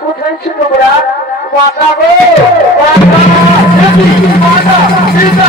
কোথায় ছিল তোমরা? মাতা গো মাতা, মাতা সীতা।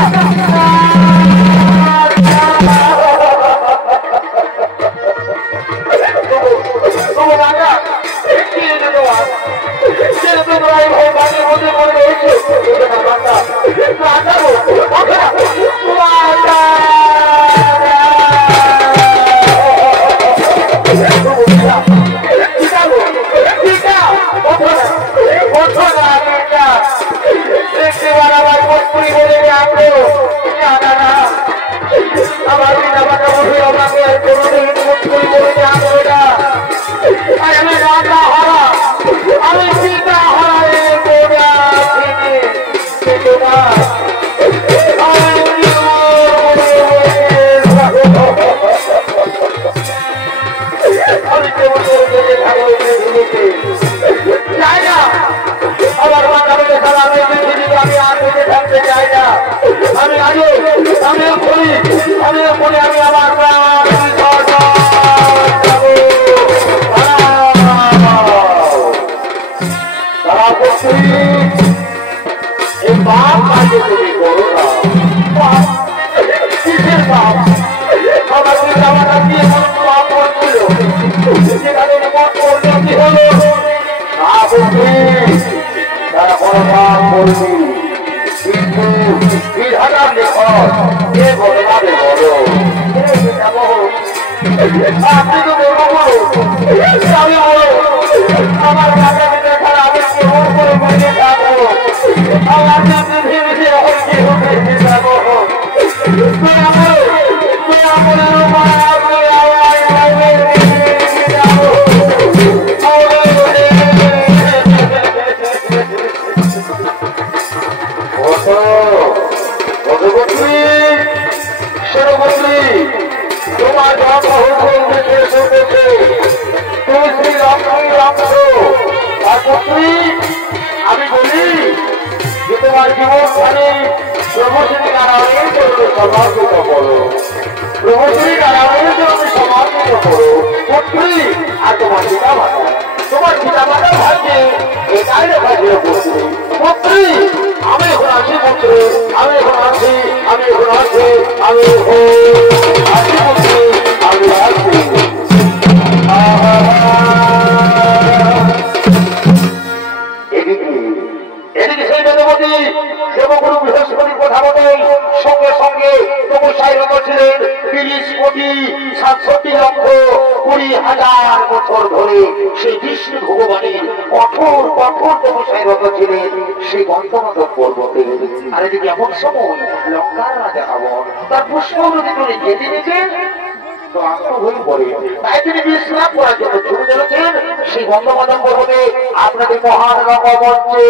আপনাদের মহান রকমঞ্চে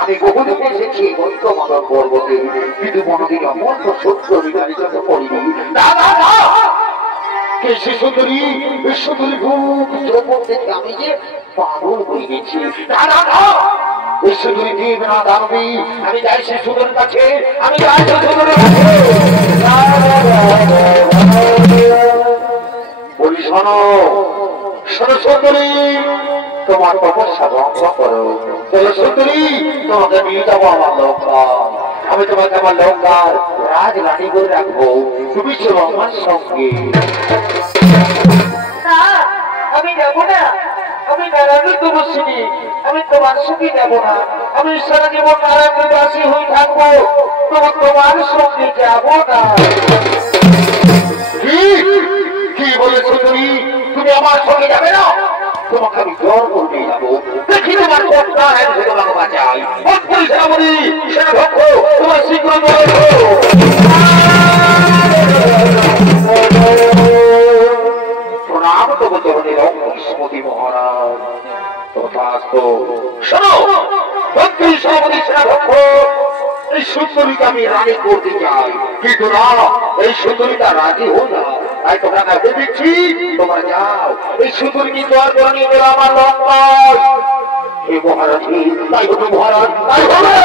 আমি বহুদিন এসেছি গন্তমাদন পর্বতে, কিন্তু কোনদিন অমন সত্য বিকারিত করিনি। সুন্দরী সুন্দরী রূপ যৌবন দেখে আমি যে পাগল হয়ে গেছি। সুন্দরী দেব না দানবী, আমি যাই সে সুন্দরের কাছে, আমি যাই সে সুন্দরের কাছে। বলি শোনো শোনো সুন্দরী, তোমার তপস্যা ভঙ্গ করো। চলো সুন্দরী, তোমাকে নিয়ে যাবো আমার লঙ্কা। আমি তোমাকে আমার লঙ্কার রাজরানী করে রাখবো, তুমি চলো আমার সঙ্গে। আমি যাবো না, আমি নারায়ণ তো বসিনি, আমি তোমার সঙ্গে যাবো না। আমি সারা জীবন নারায়ণ দাসী হয়ে থাকবো, তবু তোমার সঙ্গে যাবো না। কি বলেছো তুমি? তুমি আমার সঙ্গে যাবে না? তোমাকে আমি জোর করে যাবো, দেখি তোমার কোথায় তোমাকে বাঁচাই। সেটা ভক্ষ তোমার শীঘ্র প্রণাম তবু তরুণী রঙ্গী মহারাজ। শোনো ভক্তি সভাপতি সেনা ভক্ষ, এই সুন্দরীকে আমি রানী করতে চাই, কিন্তু না, এই সুন্দরীটা রাজি হো না। তাই তোমরা কাছে দিচ্ছি, তোমরা যাও এই সুন্দর কি দর করে নিয়ে গেল আমার লঙ্কায়। এই মহারাজি তাই হতো মহারাজ, তাই হবে।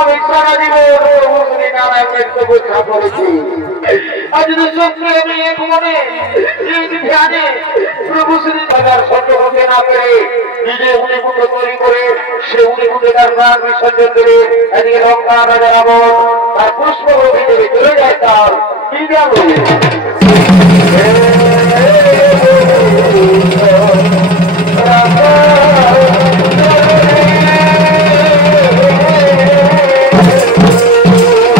আমি সারা জীবন করেছি, আজ সত্যি আমি এক মনে ধ্যানে প্রভু শ্রী বাজার সহ্য হতে না পেরে নিজে উনিপুত্র তৈরি করে সে উনিপুত্রে তার গান বিসর্জন করে এদিকে লঙ্কা রাজা রাবণ তার পুষ্প ভিতরে চলে যায় তার